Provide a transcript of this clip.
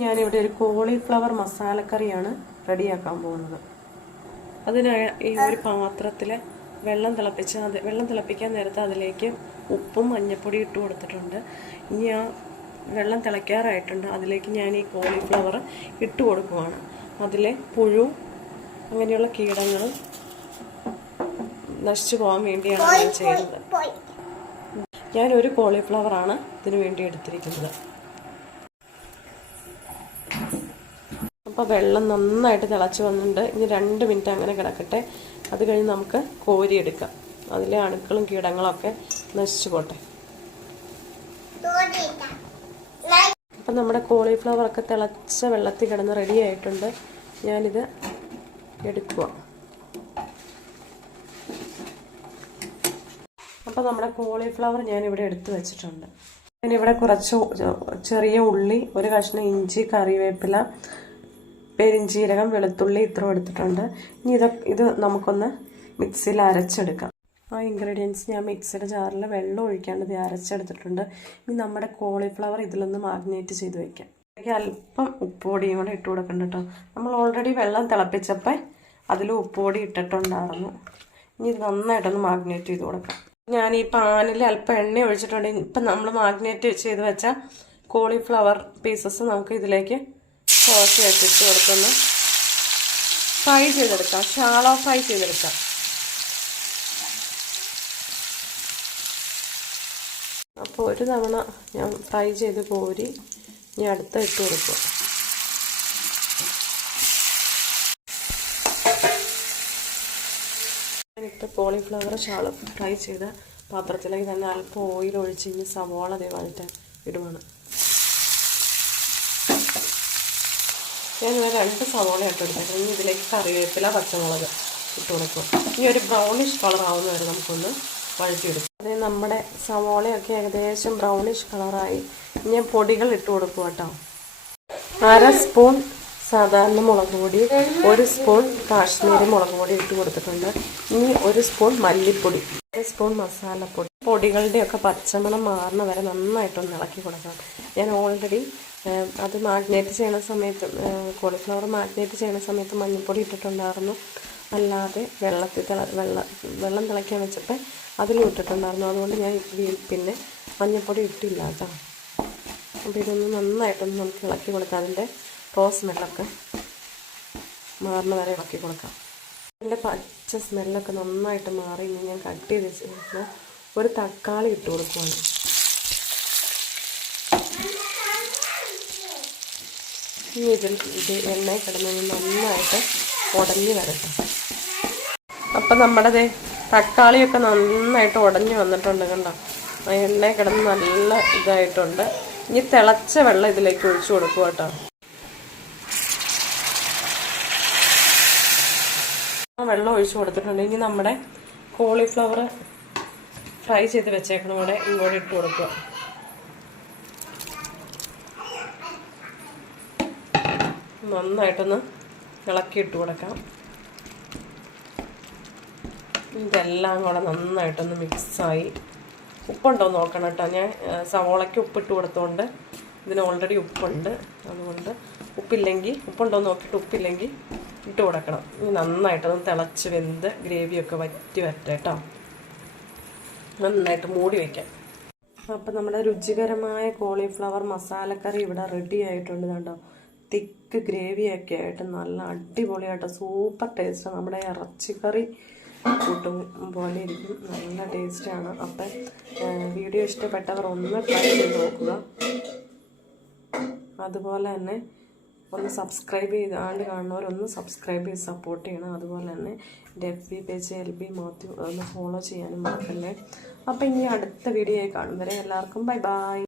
ഞാനിവിടെ ഒരു കോളിഫ്ലവർ മസാലക്കറിയാണ് റെഡിയാക്കാൻ പോകുന്നത്. അതിനായി ഈ ഒരു പാത്രത്തിൽ വെള്ളം തിളപ്പിക്കാൻ നേരത്ത് അതിലേക്ക് ഉപ്പും മഞ്ഞൾപ്പൊടി ഇട്ട് കൊടുത്തിട്ടുണ്ട്. ഇനി ആ വെള്ളം തിളയ്ക്കാറായിട്ടുണ്ട്. അതിലേക്ക് ഞാൻ ഈ കോളിഫ്ലവർ ഇട്ട് കൊടുക്കുവാണ്. അതിലെ പുഴു അങ്ങനെയുള്ള കീടങ്ങളും നശിച്ചു പോകാൻ വേണ്ടിയാണ് ഞാൻ ചെയ്യുന്നത്. ഞാനൊരു കോളിഫ്ലവറാണ് ഇതിനു വേണ്ടി എടുത്തിരിക്കുന്നത്. അപ്പോൾ വെള്ളം നന്നായിട്ട് തിളച്ച് വന്നിട്ടുണ്ട്. ഇനി 2 മിനിറ്റ് അങ്ങനെ കിടക്കട്ടെ. അത് കഴിഞ്ഞ് നമുക്ക് കോരിയെടുക്കാം. അതിലെ അണുക്കളും കീടങ്ങളൊക്കെ നശിച്ചു പോട്ടെ. അപ്പം നമ്മുടെ കോളിഫ്ലവറൊക്കെ തിളച്ച വെള്ളത്തിൽ കിടന്ന് റെഡി ആയിട്ടുണ്ട്. ഞാനിത് എടുക്കുക. അപ്പോൾ നമ്മുടെ കോളിഫ്ലവർ ഞാനിവിടെ എടുത്തു വെച്ചിട്ടുണ്ട്. ഞാനിവിടെ കുറച്ച് ചെറിയ ഉള്ളി, ഒരു കഷ്ണം ഇഞ്ചി, കറിവേപ്പില, പെരിഞ്ചീരകം, വെളുത്തുള്ളി ഇത്ര എടുത്തിട്ടുണ്ട്. ഇനി ഇത് നമുക്കൊന്ന് മിക്സിയിൽ അരച്ചെടുക്കാം. ആ ഇൻഗ്രീഡിയൻസ് ഞാൻ മിക്സിയുടെ ജാറിൽ വെള്ളം ഒഴിക്കാണ്ട് ഇത് അരച്ചെടുത്തിട്ടുണ്ട്. ഇനി നമ്മുടെ കോളിഫ്ലവർ ഇതിലൊന്ന് മാഗ്നേറ്റ് ചെയ്ത് വെക്കാം. എനിക്ക് അല്പം ഉപ്പുപൊടിയും കൂടെ ഇട്ട് കൊടുക്കണ്ട കേട്ടോ. നമ്മൾ ഓൾറെഡി വെള്ളം തിളപ്പിച്ചപ്പോൾ അതിൽ ഉപ്പുപൊടി ഇട്ടിട്ടുണ്ടായിരുന്നു. ഇനി ഇത് നന്നായിട്ടൊന്ന് മാഗ്നേറ്റ് ചെയ്ത് കൊടുക്കാം. ഞാൻ ഈ പാനിൽ അല്പം എണ്ണ ഒഴിച്ചിട്ടുണ്ട്. ഇപ്പം നമ്മൾ മാഗ്നേറ്റ് ചെയ്ത് വെച്ച കോളിഫ്ലവർ പീസസ് നമുക്ക് ഇതിലേക്ക് കുറച്ച് വെച്ചിട്ട് കൊടുത്തൊന്ന് ഫ്രൈ ചെയ്തെടുക്കാം. ഷാളോ ഫ്രൈ ചെയ്തെടുക്കാം. അപ്പോൾ ഒരു തവണ ഞാൻ ഫ്രൈ ചെയ്ത് കോരി ഇനി അടുത്ത ഇട്ട് കൊടുക്കുക. ഞാനിപ്പോൾ കോളിഫ്ലവർ ഷാളോ ഫ്രൈ ചെയ്ത പാത്രത്തിലേക്ക് തന്നെ അല്പം ഓയിൽ ഒഴിച്ച് ഇനി സവാള അതേപോലത്തെ ഇടുവാണ്. ഞാനിവിടെ 2 സവാള ഇട്ട് എടുത്തേക്കാം. ഇനി ഇതിലേക്ക് കറിവേപ്പില, പച്ചമുളക് ഇട്ട് കൊടുക്കും. ഇനി ഒരു ബ്രൗണിഷ് കളർ ആവുന്ന വരെ നമുക്കൊന്ന് വഴറ്റിയെടുക്കും. അതേ നമ്മുടെ സവാളയൊക്കെ ഏകദേശം ബ്രൗണിഷ് കളറായി. ഇനി പൊടികൾ ഇട്ട് കൊടുക്കും കേട്ടോ. 1/2 സ്പൂൺ സാധാരണ മുളക് പൊടി, 1 സ്പൂൺ കാശ്മീരി മുളക് പൊടി ഇട്ട് കൊടുത്തിട്ടുണ്ട്. ഇനി 1 സ്പൂൺ മല്ലിപ്പൊടി, 1 സ്പൂൺ മസാലപ്പൊടി. പൊടികളുടെയൊക്കെ പച്ചമണം മാറുന്ന വരെ നന്നായിട്ടൊന്ന് ഇളക്കി കൊടുക്കണം. ഞാൻ ഓൾറെഡി അത് മാഗ്നേറ്റ് ചെയ്യുന്ന സമയത്ത് കോളിഫ്ലവർ മാഗ്നേറ്റ് ചെയ്യുന്ന സമയത്ത് മഞ്ഞൾപ്പൊടി ഇട്ടിട്ടുണ്ടായിരുന്നു. അല്ലാതെ വെള്ളം തിളയ്ക്കാൻ വെച്ചപ്പോൾ അതിലും ഇട്ടിട്ടുണ്ടായിരുന്നു. അതുകൊണ്ട് ഞാൻ പിന്നെ മഞ്ഞൾപ്പൊടി ഇട്ടില്ല കേട്ടോ. അപ്പോൾ ഇതൊന്ന് നന്നായിട്ടൊന്ന് നമുക്ക് ഇളക്കി കൊടുക്കാം. അതിൻ്റെ സ്മെല്ലൊക്കെ മാറുന്ന വരെ ഇളക്കി കൊടുക്കാം. അതിൻ്റെ പച്ച സ്മെല്ലൊക്കെ നന്നായിട്ട് മാറി. ഇനി ഞാൻ കട്ട് ചെയ്ത് വെച്ചിട്ട് ഒരു തക്കാളി ഇട്ട് കൊടുക്കുവാണ്. ഇനി ഇത് എണ്ണയിൽ കിടന്നൊന്ന് നന്നായിട്ട് ഉടഞ്ഞ് വരട്ടെ. അപ്പം നമ്മുടെ തക്കാളിയൊക്കെ നന്നായിട്ട് ഉടഞ്ഞ് വന്നിട്ടുണ്ട് കണ്ടോ. ആ എണ്ണയിൽ കിടന്ന് നല്ല ഇതായിട്ടുണ്ട്. ഇനി തിളച്ച വെള്ളം ഇതിലേക്ക് ഒഴിച്ചു കൊടുക്കുക കേട്ടോ. ആ വെള്ളം ഒഴിച്ചു കൊടുത്തിട്ടുണ്ട്. ഇനി നമ്മുടെ കോളിഫ്ലവർ ഫ്രൈ ചെയ്ത് വെച്ചേക്കണം കൂടെ ഇങ്ങോട്ട് ഇട്ട് കൊടുക്കുക. നന്നായിട്ടൊന്ന് ഇളക്കിയിട്ട് കൊടുക്കാം. ഇതെല്ലാം കൂടെ നന്നായിട്ടൊന്ന് മിക്സായി. ഉപ്പുണ്ടോ നോക്കണം കേട്ടോ. ഞാൻ സവോളയ്ക്ക് ഉപ്പിട്ട് കൊടുത്തുകൊണ്ട് ഇതിന് ഓൾറെഡി ഉപ്പുണ്ട്. അതുകൊണ്ട് ഉപ്പുണ്ടോ നോക്കിയിട്ട് ഉപ്പില്ലെങ്കിൽ ഇട്ട് കൊടുക്കണം. ഇനി നന്നായിട്ടൊന്ന് തിളച്ച് വെന്ത് ഗ്രേവിയൊക്കെ വറ്റി വരട്ടെ കേട്ടോ. നന്നായിട്ട് മൂടി വയ്ക്കാം. അപ്പം നമ്മുടെ രുചികരമായ കോളിഫ്ലവർ മസാലക്കറി ഇവിടെ റെഡി ആയിട്ടുണ്ട് കണ്ടോ. തിക്ക് ഗ്രേവിയൊക്കെ ആയിട്ട് നല്ല അടിപൊളിയായിട്ട് സൂപ്പർ ടേസ്റ്റ്. നമ്മുടെ ഇറച്ചിക്കറി കൂട്ടും പോലെ ഇരിക്കും. നല്ല ടേസ്റ്റാണ്. അപ്പം വീഡിയോ ഇഷ്ടപ്പെട്ടവർ ഒന്ന് ട്രൈ ചെയ്ത് നോക്കുക. അതുപോലെ തന്നെ ഒന്ന് സബ്സ്ക്രൈബ് ചെയ്താണ്ട് കാണുന്നവരൊന്ന് സബ്സ്ക്രൈബ് ചെയ്ത് സപ്പോർട്ട് ചെയ്യണം. അതുപോലെ തന്നെ എൻ്റെ FB പേജ് LB മാത്യു ഒന്ന് ഫോളോ ചെയ്യാനും മറക്കല്ലേ. അപ്പം ഇനി അടുത്ത വീഡിയോയിൽ കാണും വരെ എല്ലാവർക്കും ബൈ ബൈ.